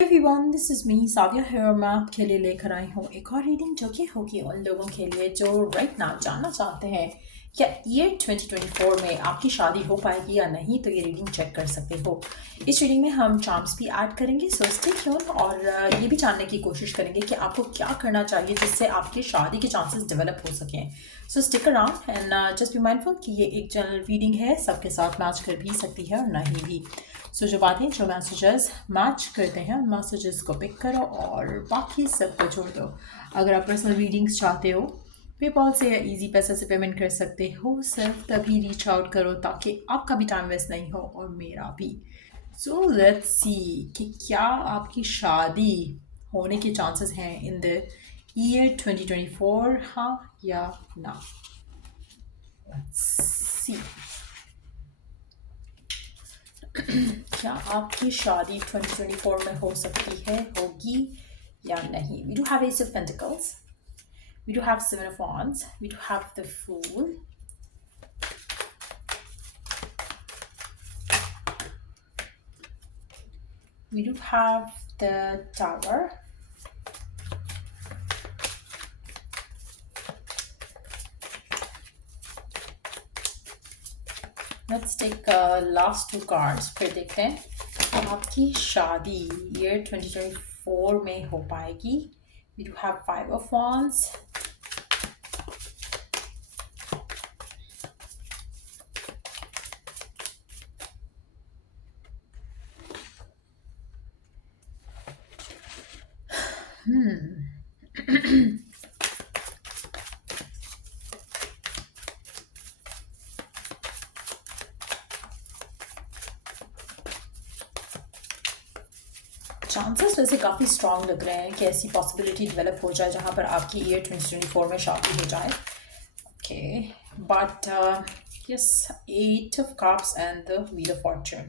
Everyone, this is me साविया है। मैं आपके लिए लेकर आई हूँ एक और रीडिंग जो कि होगी उन लोगों के लिए जो राइट नाउ जानना चाहते हैं क्या ईयर 2024 में आपकी शादी हो पाएगी या नहीं। तो ये रीडिंग चेक कर सकते हो। इस रीडिंग में हम चार्म्स भी ऐड करेंगे, सो स्टे ट्यून। और ये भी जानने की कोशिश करेंगे कि आपको क्या करना चाहिए जिससे आपकी शादी के चांसेस डेवलप हो सकें। सो stick around and just be mindful कि ये एक जनरल रीडिंग है, सबके साथ मैच कर भी सकती है और नहीं भी। सो जो बातें जो मैसेजेस मैच करते हैं उन मैसेजेस को पिक करो और बाकी सब को छोड़ दो। अगर आप पर्सनल रीडिंग्स चाहते हो पेपॉल से या इजी पैसे से पेमेंट कर सकते हो। सिर्फ तभी रीच आउट करो ताकि आपका भी टाइम वेस्ट नहीं हो और मेरा भी। सो लेट्स सी कि क्या आपकी शादी होने के चांसेस हैं इन द ईयर 2024, हाँ या ना। लेट्स सी क्या आपकी शादी 2024 में हो सकती है, होगी या नहीं। We do have Ace of Pentacles, we do have Seven of Wands, we do have the Fool, we do have the Tower, let's take last two cards। फिर देखते हैं कि आपकी शादी year 2024 में हो पाएगी। We do have Five of Wands, chances वैसे काफ़ी स्ट्रांग लग रहे हैं कि ऐसी पॉसिबिलिटी डेवलप हो जाए जहाँ पर आपकी ईयर 2024 में शादी हो जाए। Okay, but yes, eight of cups and the wheel of fortune.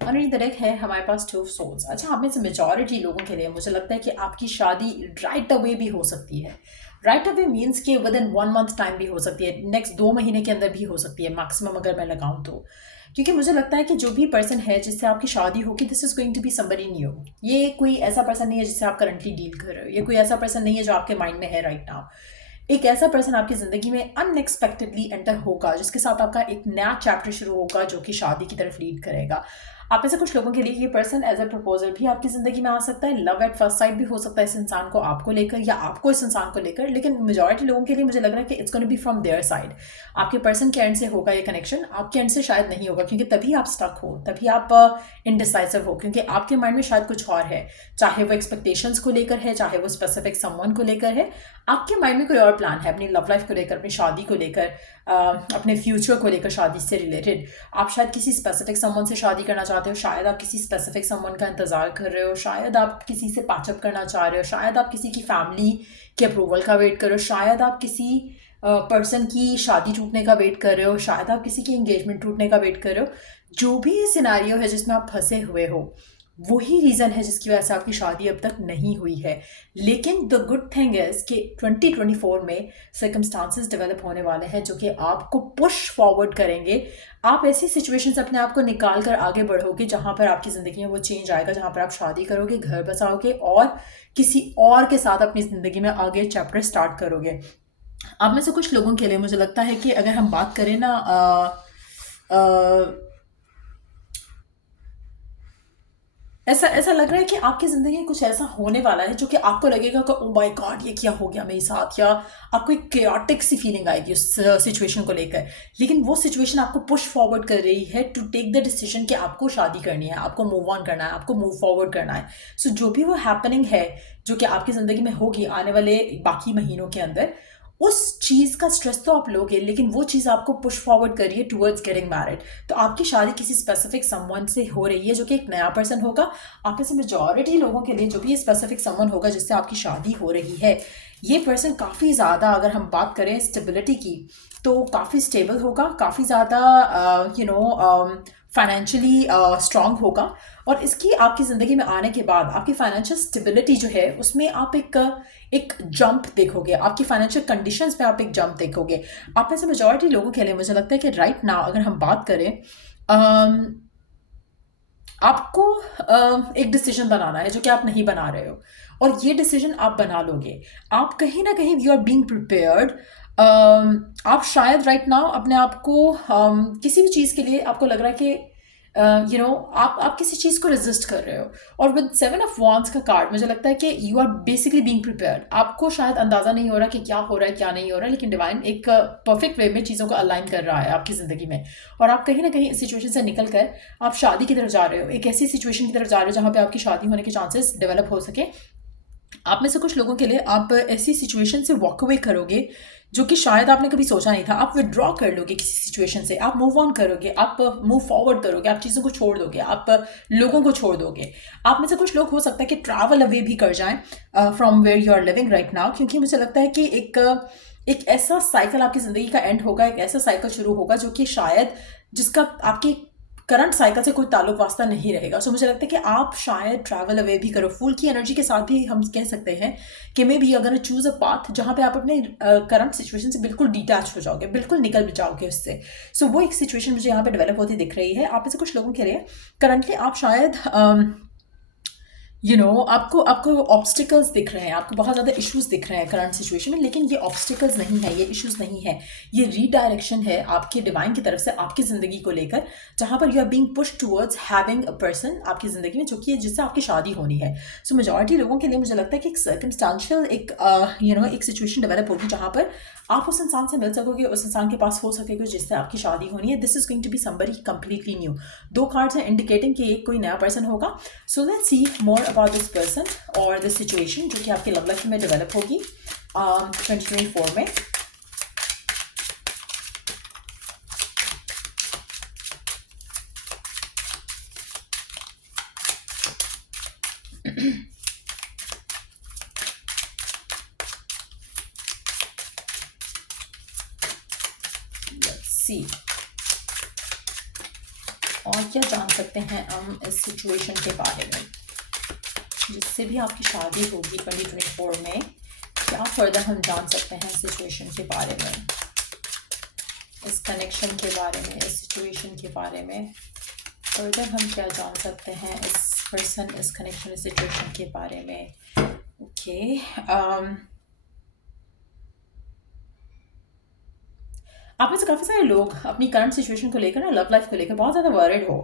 Underneath the deck है हमारे पास टू ऑफ सोल्स। अच्छा, आप में से मेजॉरिटी लोगों के लिए मुझे लगता है कि आपकी शादी राइट अवे भी हो सकती है। राइट अवे मीन्स कि विद इन 1 मंथ टाइम भी हो सकती है, नेक्स्ट 2 महीने के अंदर भी हो सकती है मैक्सिमम, अगर मैं लगाऊं तो। क्योंकि मुझे लगता है कि जो भी पर्सन है जिससे आपकी शादी होगी, this is going to be somebody new. ये कोई ऐसा पर्सन नहीं है जिससे आप करंटली डील कर रहे हो, ये कोई ऐसा पर्सन नहीं है जो आपके माइंड में है राइट नाउ। एक ऐसा पर्सन आपकी ज़िंदगी में अनएक्सपेक्टेडली एंटर होगा जिसके साथ आपका एक नया चैप्टर शुरू होगा जो कि शादी की तरफ लीड करेगा। आप में से कुछ लोगों के लिए ये पर्सन एज अ प्रपोजल भी आपकी ज़िंदगी में आ सकता है। लव एट फर्स्ट साइट भी हो सकता है इस इंसान को आपको लेकर या आपको इस इंसान को लेकर, लेकिन मेजॉरिटी लोगों के लिए मुझे लग रहा है कि it's gonna be from their side. आपके पर्सन के एंड से होगा ये कनेक्शन, आपके एंड से शायद नहीं होगा, क्योंकि तभी आप स्टक हो, तभी आप इनडिसाइसिव हो, क्योंकि आपके माइंड में शायद कुछ और है। चाहे वो एक्सपेक्टेशंस को लेकर है, चाहे वो स्पेसिफिक समवन को लेकर है, आपके माइंड में कोई और प्लान है अपनी लव लाइफ को लेकर, अपनी शादी को लेकर, अपने फ्यूचर को लेकर, शादी से रिलेटेड। आप शायद किसी स्पेसिफिक समवन से शादी करना चाहते हो, शायद आप किसी स्पेसिफिक समवन का इंतजार कर रहे हो, शायद आप किसी से पैचअप करना चाह रहे हो, शायद आप किसी की फैमिली के अप्रूवल का वेट कर रहे हो, शायद आप किसी पर्सन की शादी टूटने का वेट कर रहे हो, शायद आप किसी की एंगेजमेंट टूटने का वेट कर रहे हो। जो भी सिनेरियो है जिसमें आप फंसे हुए हो, वही रीज़न है जिसकी वजह से आपकी शादी अब तक नहीं हुई है। लेकिन द गुड थिंग इज़ कि 2024 में सर्कमस्टांसेस डेवलप होने वाले हैं जो कि आपको पुश फॉरवर्ड करेंगे। आप ऐसी सिचुएशन से अपने आप को निकाल कर आगे बढ़ोगे जहाँ पर आपकी ज़िंदगी में वो चेंज आएगा, जहाँ पर आप शादी करोगे, घर बसाओगे और किसी और के साथ अपनी ज़िंदगी में आगे चैप्टर स्टार्ट करोगे। आप में से कुछ लोगों के लिए मुझे लगता है कि अगर हम बात करें ना, ऐसा ऐसा लग रहा है कि आपकी ज़िंदगी में कुछ ऐसा होने वाला है जो कि आपको लगेगा कि ओ माय गॉड ये क्या हो गया मेरे साथ, या आपको एक केओटिक सी फीलिंग आएगी उस सिचुएशन को लेकर। लेकिन वो सिचुएशन आपको पुश फॉरवर्ड कर रही है टू टेक द डिसीजन कि आपको शादी करनी है, आपको मूव ऑन करना है, आपको मूव फॉरवर्ड करना है। सो जो भी वो हैपनिंग है जो कि आपकी ज़िंदगी में होगी आने वाले बाकी महीनों के अंदर, उस चीज़ का स्ट्रेस तो आप लोगे, लेकिन वो चीज़ आपको पुश फॉरवर्ड कर रही है टुवर्ड्स गेटिंग मैरिड। तो आपकी शादी किसी स्पेसिफिक समवन से हो रही है जो कि एक नया पर्सन होगा। आप में से मेजॉरिटी लोगों के लिए जो भी ये स्पेसिफिक समवन होगा जिससे आपकी शादी हो रही है, ये पर्सन काफ़ी ज़्यादा, अगर हम बात करें स्टेबिलिटी की, तो काफ़ी स्टेबल होगा, काफ़ी ज़्यादा फाइनेंशियली स्ट्रांग होगा। और इसकी आपकी ज़िंदगी में आने के बाद आपकी फाइनेंशियल स्टेबिलिटी जो है उसमें आप एक जंप देखोगे, आपकी फाइनेंशियल कंडीशंस पे आप एक जंप देखोगे। आप में से मेजॉरिटी लोगों के लिए मुझे लगता है कि राइट नाउ अगर हम बात करें, आपको एक डिसीजन बनाना है जो कि आप नहीं बना रहे हो, और ये डिसीजन आप बना लोगे। आप कहीं ना कहीं यू आर बीइंग प्रिपेयर्ड। आप शायद राइट नाउ अपने आप को किसी भी चीज़ के लिए आपको लग रहा है कि आप किसी चीज़ को रेजिस्ट कर रहे हो। और विद 7 ऑफ वांड्स का कार्ड मुझे लगता है कि you are basically being prepared. आपको शायद अंदाज़ा नहीं हो रहा कि क्या हो रहा है क्या नहीं हो रहा है, लेकिन डिवाइन एक परफेक्ट वे में चीज़ों को अलाइन कर रहा है आपकी ज़िंदगी में। और आप कहीं ना कहीं इस सिचुएशन से निकल कर आप शादी की तरफ जा रहे हो, एक ऐसी सिचुएशन की तरफ जा रहे हो जहाँ पे आपकी शादी होने के चांसेस डेवलप हो सके। आप में से कुछ लोगों के लिए आप ऐसी सिचुएशन से वॉक अवे करोगे जो कि शायद आपने कभी सोचा नहीं था। आप विड्रॉ कर लोगे किसी सिचुएशन से, आप मूव ऑन करोगे, आप मूव फॉरवर्ड करोगे, आप चीज़ों को छोड़ दोगे, आप लोगों को छोड़ दोगे। आप में से कुछ लोग हो सकता है कि ट्रैवल अवे भी कर जाएं from where you are living right now, क्योंकि मुझे लगता है कि एक ऐसा साइकिल आपकी ज़िंदगी का एंड होगा, एक ऐसा साइकिल शुरू होगा जो कि शायद जिसका आपकी करंट साइकिल से कोई ताल्लुक वास्ता नहीं रहेगा। सो मुझे लगता है कि आप शायद ट्रैवल अवे भी करो। फूल की एनर्जी के साथ भी हम कह सकते हैं कि मे बी अगर चूज अ पाथ जहाँ पे आप अपने करंट सिचुएशन से बिल्कुल डिटैच हो जाओगे, बिल्कुल निकल जाओगे उससे। सो वो एक सिचुएशन मुझे यहाँ पे डेवलप होती दिख रही है। आप में से कुछ लोगों के लिए करंटली आप शायद आपको आपको ऑब्स्टिकल्स दिख रहे हैं, आपको बहुत ज़्यादा इश्यूज दिख रहे हैं करंट सिचुएशन में, लेकिन ये ऑब्स्टिकल्स नहीं है, ये इश्यूज नहीं है, ये रीडायरेक्शन है आपके डिवाइन की तरफ से आपकी ज़िंदगी को लेकर, जहाँ पर you are being push towards having a person आपकी ज़िंदगी में जो कि जिससे आपकी शादी होनी है। सो मेजॉरिटी लोगों के लिए मुझे लगता है कि एक सर्कमस्टांशियल एक सिचुएशन डेवलप होगी जहाँ पर आप उस इंसान से मिल सकोगे, उस इंसान के पास हो सकेगा जिससे आपकी शादी होनी है। This is going to be somebody completely new. 2 cards हैं इंडिकेटिंग कि एक कोई नया पर्सन होगा। So let's see more about this person और दिस सिचुएशन जो कि आपके लव लाइफ में डेवलप होगी 2024 में। सी और क्या जान सकते हैं हम इस सिचुएशन के बारे में जिससे भी आपकी शादी होगी 2024 में। क्या फर्दर हम जान सकते हैं इस सिचुएशन के बारे में, इस कनेक्शन के बारे में, इस सिचुएशन के बारे में फर्दर हम क्या जान सकते हैं इस पर्सन, इस कनेक्शन, इस सिचुएशन के बारे में। ओके आप में से काफ़ी सारे लोग अपनी करंट सिचुएशन को लेकर ना, लव लाइफ को लेकर बहुत ज़्यादा वरिड हो।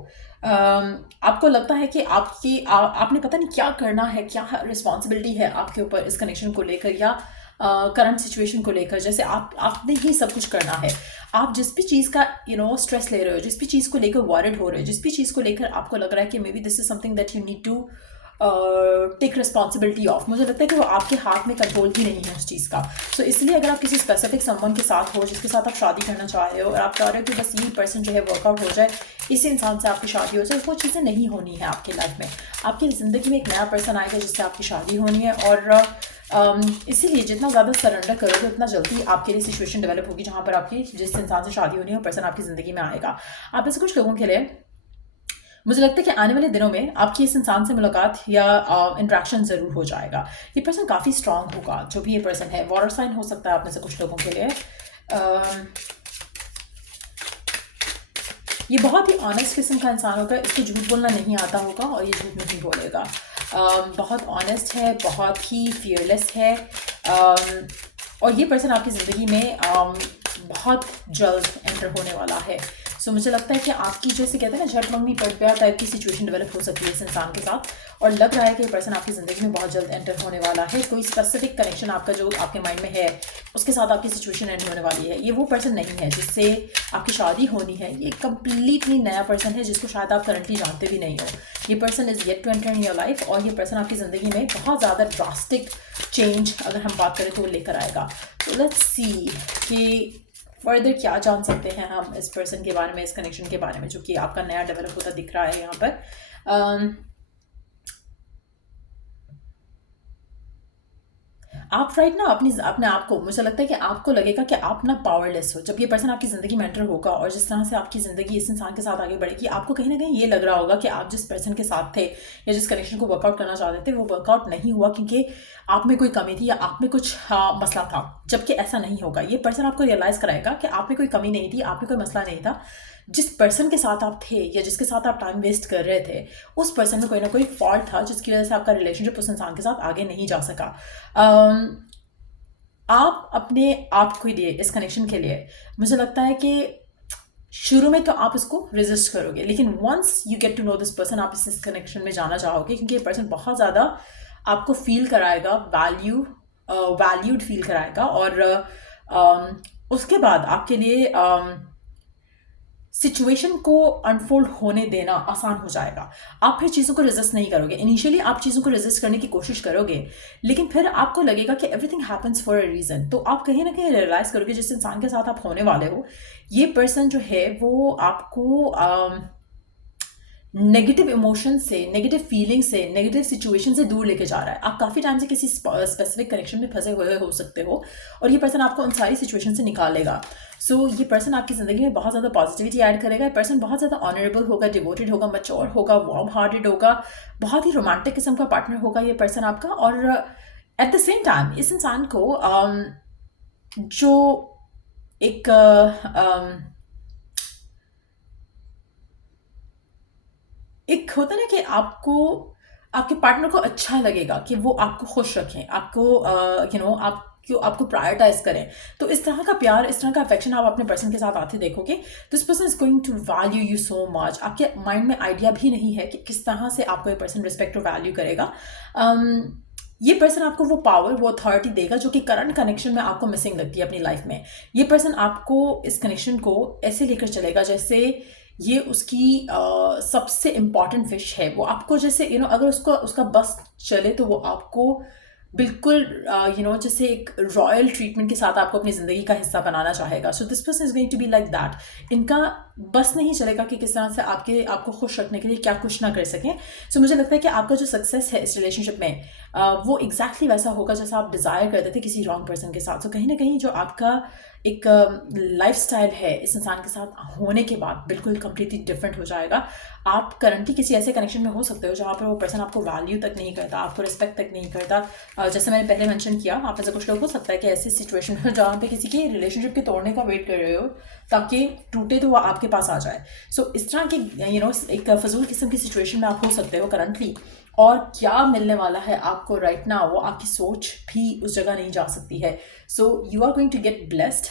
आपको लगता है कि आपने पता नहीं क्या करना है, क्या रिस्पॉन्सिबिलिटी है आपके ऊपर इस कनेक्शन को लेकर या करंट सिचुएशन को लेकर। जैसे आपने ही सब कुछ करना है। आप जिस भी चीज़ का स्ट्रेस ले रहे हो, जिस भी चीज़ को लेकर वरिड हो रहे हो, जिस भी चीज़ को लेकर आपको लग रहा है कि maybe this is something that you need to take responsibility of, मुझे लगता है कि वो आपके हाथ में कंट्रोल ही नहीं है उस चीज़ का। सो इसलिए अगर आप किसी स्पेसिफिक समवन के साथ हो जिसके साथ आप शादी करना चाह रहे हो और आप चाह रहे हो कि बस ये पर्सन जो है वर्कआउट हो जाए, इस इंसान से आपकी शादी हो जाए, वो चीज़ें नहीं होनी है आपकी लाइफ में। आपकी ज़िंदगी में एक नया पर्सन आएगा जिससे आपकी शादी होनी है। और इसीलिए जितना ज़्यादा सरेंडर करोगे उतना जल्दी आपके लिए सिचुएशन डेवलप होगी जहाँ पर आपकी जिस इंसान से शादी होनी है वो पर्सन आपकी ज़िंदगी में आएगा। आप ऐसे कुछ लोगों के लिए मुझे लगता है कि आने वाले दिनों में आपकी इस इंसान से मुलाकात या इंट्रैक्शन ज़रूर हो जाएगा। ये पर्सन काफ़ी स्ट्रांग होगा, जो भी ये पर्सन है। वाटर साइन हो सकता है आप में से कुछ लोगों के लिए। ये बहुत ही ऑनेस्ट किस्म का इंसान होगा, इसको झूठ बोलना नहीं आता होगा और ये झूठ नहीं बोलेगा। बहुत ऑनेस्ट है, बहुत ही फियरलेस है। और ये पर्सन आपकी ज़िंदगी में बहुत जल्द एंटर होने वाला है। सो मुझे लगता है कि आपकी जैसे कहते हैं ना झट मंगनी पट ब्याह टाइप की सिचुएशन डेवलप हो सकती है इस इंसान के साथ। और लग रहा है कि ये पर्सन आपकी ज़िंदगी में बहुत जल्द एंटर होने वाला है। कोई स्पेसिफिक कनेक्शन आपका जो आपके माइंड में है उसके साथ आपकी सिचुएशन एंड होने वाली है। ये वो पर्सन नहीं है जिससे आपकी शादी होनी है। ये कंप्लीटली नया पर्सन है जिसको शायद आप करंटली जानते भी नहीं हो। ये person is yet to enter in your life और ये पर्सन आपकी ज़िंदगी में बहुत ज़्यादा ड्रास्टिक चेंज अगर हम बात करें तो वो लेकर आएगा। तो लेट्स सी कि फर्दर क्या जान सकते हैं हम इस पर्सन के बारे में, इस कनेक्शन के बारे में जो कि आपका नया डेवलप होता दिख रहा है यहाँ पर। आप राइट ना अपने आप को, मुझे लगता है कि आपको लगेगा कि आप ना पावरलेस हो जब ये पर्सन आपकी ज़िंदगी में एंटर होगा। और जिस तरह से आपकी ज़िंदगी इस इंसान के साथ आगे बढ़ेगी, आपको कहीं ना कहीं ये लग रहा होगा कि आप जिस पर्सन के साथ थे या जिस कनेक्शन को वर्कआउट करना चाहते थे वो वर्कआउट नहीं हुआ क्योंकि आप में कोई कमी थी या आप में कुछ मसला था। जबकि ऐसा नहीं होगा। ये पर्सन आपको रियलाइज़ कराएगा कि आप में कोई कमी नहीं थी, आप में कोई मसला नहीं था। जिस पर्सन के साथ आप थे या जिसके साथ आप टाइम वेस्ट कर रहे थे, उस पर्सन में कोई ना कोई फॉल्ट था जिसकी वजह से आपका रिलेशनशिप उस इंसान के साथ आगे नहीं जा सका। आप अपने आप के लिए, इस कनेक्शन के लिए, मुझे लगता है कि शुरू में तो आप इसको रेजिस्ट करोगे, लेकिन once you get to know this person, आप इस कनेक्शन में जाना चाहोगे, क्योंकि ये पर्सन बहुत ज़्यादा आपको फील कराएगा, वैल्यूड फील कराएगा, और उसके बाद आपके लिए सिचुएशन को अनफोल्ड होने देना आसान हो जाएगा। आप फिर चीज़ों को रेजिस्ट नहीं करोगे। इनिशियली आप चीज़ों को रेजिस्ट करने की कोशिश करोगे, लेकिन फिर आपको लगेगा कि everything happens for a reason. तो आप कहीं ना कहीं रियलाइज़ करोगे जिस इंसान के साथ आप होने वाले हो, ये पर्सन जो है वो आपको नेगेटिव इमोशन से, नेगेटिव फीलिंग से, नेगेटिव सिचुएशन से दूर लेके जा रहा है। आप काफ़ी टाइम से किसी स्पेसिफिक कनेक्शन में फंसे हुए हो सकते हो, और ये पर्सन आपको उन सारी सिचुएशन से निकालेगा। सो ये पर्सन आपकी ज़िंदगी में बहुत ज़्यादा पॉजिटिविटी ऐड करेगा। ये पर्सन बहुत ज़्यादा ऑनरेबल होगा, डिवोटेड होगा, मैच्योर होगा, वार्म हार्टेड होगा, बहुत ही रोमांटिक किस्म का पार्टनर होगा ये पर्सन आपका। और एट द सेम टाइम इस इंसान को जो एक एक होता है ना कि आपको, आपके पार्टनर को अच्छा लगेगा कि वो आपको खुश रखें, आपको आपको प्रायोरिटाइज करें। तो इस तरह का प्यार, इस तरह का अफेक्शन आप अपने पर्सन के साथ आते देखोगे, तो इस person is going to value you so much. आपके माइंड में आइडिया भी नहीं है कि किस तरह से आपको ये पर्सन रिस्पेक्ट और वैल्यू करेगा। ये पर्सन आपको वो पावर, वो अथॉरिटी देगा जो कि करंट कनेक्शन में आपको मिसिंग लगती है अपनी लाइफ में। ये पर्सन आपको इस कनेक्शन को ऐसे लेकर चलेगा जैसे ये उसकी सबसे इम्पॉर्टेंट फिश है। वो आपको जैसे अगर उसका बस चले तो वो आपको बिल्कुल जैसे एक रॉयल ट्रीटमेंट के साथ आपको अपनी ज़िंदगी का हिस्सा बनाना चाहेगा। So this person is going to be like that. इनका बस नहीं चलेगा कि किस तरह से आपको खुश रखने के लिए क्या कुछ ना कर सकें। सो मुझे लगता है कि आपका जो सक्सेस है इस रिलेशनशिप में, वो एग्जैक्टली वैसा होगा जैसा आप डिज़ायर करते थे किसी रॉन्ग पर्सन के साथ। तो कहीं ना कहीं जो आपका एक लाइफस्टाइल है इस इंसान के साथ होने के बाद बिल्कुल कंप्लीटली डिफरेंट हो जाएगा। आप करंटली किसी ऐसे कनेक्शन में हो सकते हो जहाँ पर वो पर्सन आपको वैल्यू तक नहीं करता, आपको रिस्पेक्ट तक नहीं करता। जैसे मैंने पहले मेंशन किया, आप में से कुछ लोग हो सकता है कि ऐसी सिचुएशन में जहाँ पे किसी के रिलेशनशिप के तोड़ने का वेट कर रहे हो ताकि टूटे तो वो आपके पास आ जाए। सो इस तरह की एक फजूल किस्म की सिचुएशन में आप हो सकते हो करंटली, और क्या मिलने वाला है आपको राइट नाउ वो आपकी सोच भी उस जगह नहीं जा सकती है। So you are going to get blessed.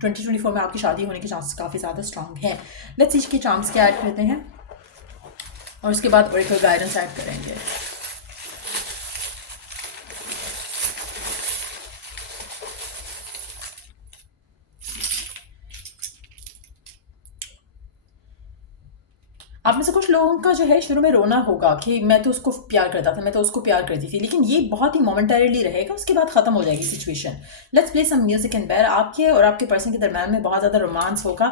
2024 में आपकी शादी होने के चांसेस काफ़ी ज़्यादा स्ट्रांग हैं। लेट्स इसके चांस क्या ऐड करते हैं, और उसके बाद ओरेकल गाइडेंस ऐड करेंगे। आप में से कुछ लोगों का जो है शुरू में रोना होगा कि मैं तो उसको प्यार करता था, मैं तो उसको प्यार करती थी, लेकिन ये बहुत ही मोमेंटरीली रहेगा, उसके बाद खत्म हो जाएगी situation. Let's play some music and bear. आपके और आपके पर्सन के दरम्यान में बहुत ज़्यादा रोमांस होगा।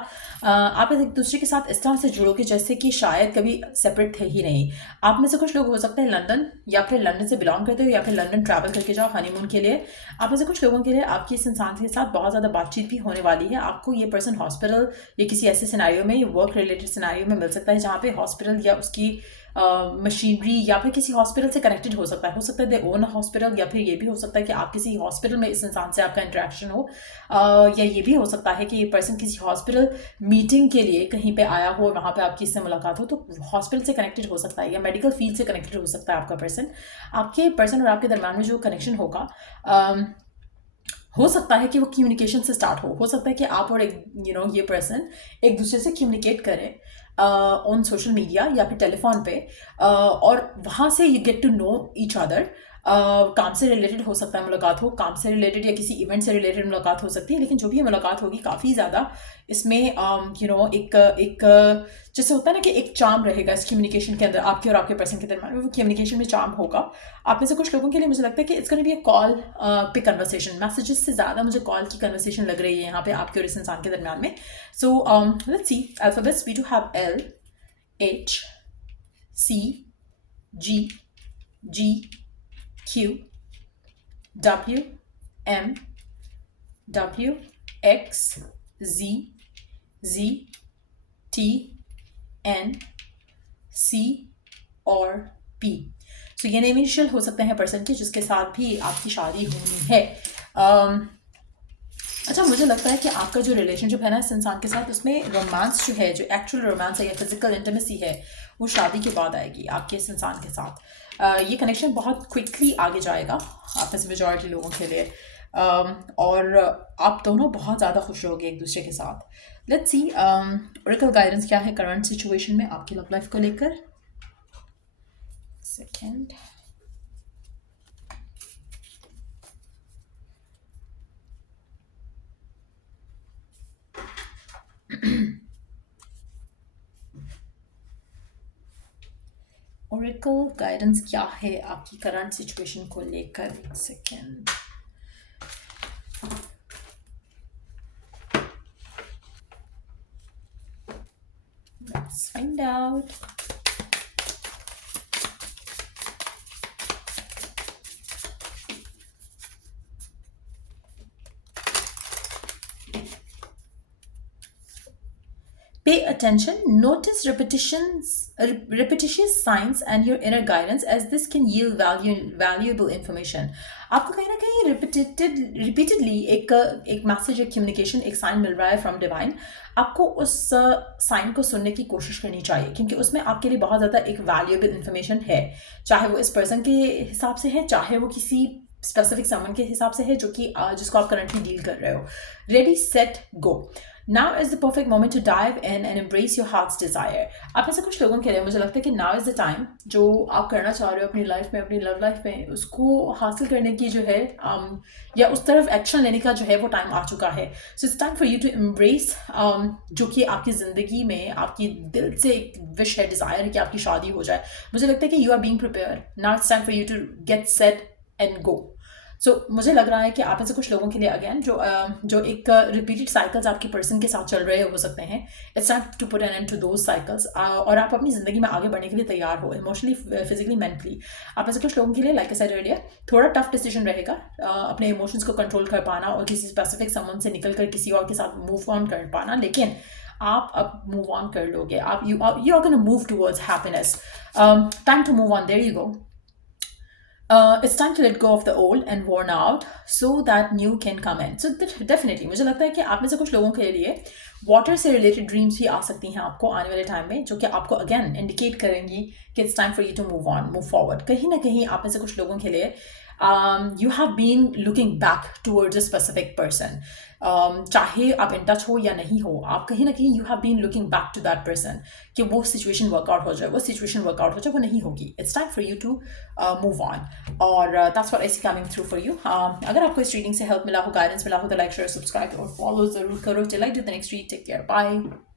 आप एक दूसरे के साथ इस तरह से जुड़ोगे जैसे कि शायद कभी सेपरेट थे ही नहीं। आप में से कुछ लोग हो सकते हैं लंदन, या फिर लंदन से बिलोंग करते हो, या फिर लंदन ट्रैवल करके जाओ हनीमून के लिए। आप में से कुछ लोगों के लिए आपकी इस इंसान के साथ बहुत ज़्यादा बातचीत भी होने वाली है। आपको ये पर्सन हॉस्पिटल या किसी ऐसे सिनेरियो में, वर्क रिलेटेड सिनेरियो में मिल सकता है जहाँ पे हॉस्पिटल या उसकी मशीनरी या फिर किसी हॉस्पिटल से कनेक्टेड हो सकता है दे ओन हॉस्पिटल, या फिर ये भी हो सकता है कि आप किसी हॉस्पिटल में इस इंसान से आपका इंटरेक्शन हो, या ये भी हो सकता है कि ये पर्सन किसी हॉस्पिटल मीटिंग के लिए कहीं पे आया हो, वहाँ पे आपकी इससे मुलाकात हो, तो हॉस्पिटल से कनेक्टेड हो सकता है, या मेडिकल फील्ड से कनेक्टेड हो सकता है आपका पर्सन। आपके पर्सन और आपके दरम्यान में जो कनेक्शन होगा, हो सकता है कि वो कम्युनिकेशन से स्टार्ट हो सकता है कि आप और ये पर्सन एक दूसरे से कम्युनिकेट करें ऑन सोशल मीडिया या फिर टेलीफोन पे, और वहाँ से you get to know each other. काम से रिलेटेड हो सकता है मुलाकात हो, काम से रिलेटेड या किसी इवेंट से रिलेटेड मुलाकात हो सकती है, लेकिन जो भी मुलाकात होगी काफ़ी ज़्यादा इसमें एक जैसे होता है ना कि एक चार्म रहेगा इस कम्युनिकेशन के अंदर, आपके और आपके पर्सन के दरम्यान में वो कम्युनिकेशन में चार्म होगा। आप में से कुछ लोगों के लिए मुझे लगता है कि it's gonna be a call पे कन्वर्सेशन, मैसेजेस से ज़्यादा मुझे कॉल की कन्वर्सेशन लग रही है यहाँ पे आपके और इस इंसान के दरम्यान में। So let's see alphabets. We do have L H C G G Q W M W X Z Z T N C और P। सो ये नेम इनिशियल हो सकते हैं पर्सन के जिसके साथ भी आपकी शादी होनी है। अच्छा, मुझे लगता है कि आपका जो रिलेशनशिप है ना इस इंसान के साथ, उसमें रोमांस जो है, जो एक्चुअल रोमांस है या फिजिकल इंटीमेसी है, वो शादी के बाद आएगी आपके इस इंसान के साथ। ये कनेक्शन बहुत क्विकली आगे जाएगा आप में से मेजॉरिटी लोगों के लिए। और आप दोनों बहुत ज़्यादा खुश रहोगे एक दूसरे के साथ। लेट्स सी ओरेकल गाइडेंस क्या है करंट सिचुएशन में आपकी लव लाइफ को लेकर। सेकेंड, ओरेकल गाइडेंस क्या है आपकी करंट सिचुएशन को लेकर। Second, let's find out. Pay attention, notice repetitious signs and your inner guidance as this can yield valuable information. आपको कहीं ना कहीं repeatedly एक मैसेज, एक कम्युनिकेशन, एक साइन मिल रहा है फ्रॉम डिवाइन। आपको उस साइन को सुनने की कोशिश करनी चाहिए क्योंकि उसमें आपके लिए बहुत ज़्यादा एक वैल्यूएबल इन्फॉर्मेशन है, चाहे वो इस पर्सन के हिसाब से है, चाहे वो किसी स्पेसिफिक समन के हिसाब से है जो कि जिसको आप करंटली डील कर रहे हो। Ready set go, now is the perfect moment to dive in and embrace your heart's desire. आप में से कुछ लोगों के लिए मुझे लगता है कि नाउ इज द टाइम, जो आप करना चाह रहे हो अपनी लाइफ में, अपनी लव लाइफ में, उसको हासिल करने की जो है या उस तरफ एक्शन लेने का जो है वो टाइम आ चुका है। So it's time for you to embrace जो कि आपकी ज़िंदगी में आपकी दिल से एक विश है, डिज़ायर है कि आपकी शादी हो जाए। मुझे लगता है कि you are being prepare, now it's time for you to get set and go. So मुझे लग रहा है कि आप में से कुछ लोगों के लिए अगेन जो एक रिपीटेड साइकिल्स आपके पर्सन के साथ चल रहे हो सकते हैं, it's time to put an end to those cycles और आप अपनी ज़िंदगी में आगे बढ़ने के लिए तैयार हो, इमोशनली, फिजिकली, मेंटली। आप में से कुछ लोगों के लिए, लाइक आई सेड अर्लियर, थोड़ा टफ डिसीजन रहेगा अपने इमोशंस को कंट्रोल कर पाना और किसी स्पेसिफिक समन से निकल कर किसी और के साथ मूव ऑन कर पाना, लेकिन आप अब मूव ऑन कर लोगे। आप you are gonna move towards happiness. Time to move on, there you go. It's time to let go of the old and worn out so that new can come in. So definitely मुझे लगता है कि आप में से कुछ लोगों के लिए वाटर से रिलेटेड ड्रीम्स भी आ सकती हैं आपको आने वाले टाइम में, जो कि आपको अगेन इंडिकेट करेंगी कि it's time for you to move on, move forward. कहीं ना कहीं आप में से कुछ लोगों के लिए you have been looking back towards a specific person. चाहे आप इन टच हो या नहीं हो, आप कहीं ना कहीं you have been looking back to that person कि वो सिचुएशन वर्कआउट हो जाए, वो सिचुएशन वर्कआउट हो जाए, वो नहीं होगी। It's time for you to move on और that's what I see coming through for you. अगर आपको इस रीडिंग से हेल्प मिला हो, गाइडेंस मिला हो, तो लाइक, शेयर, सब्सक्राइब और फॉलो जरूर करो। Till I do the next read, take care, bye.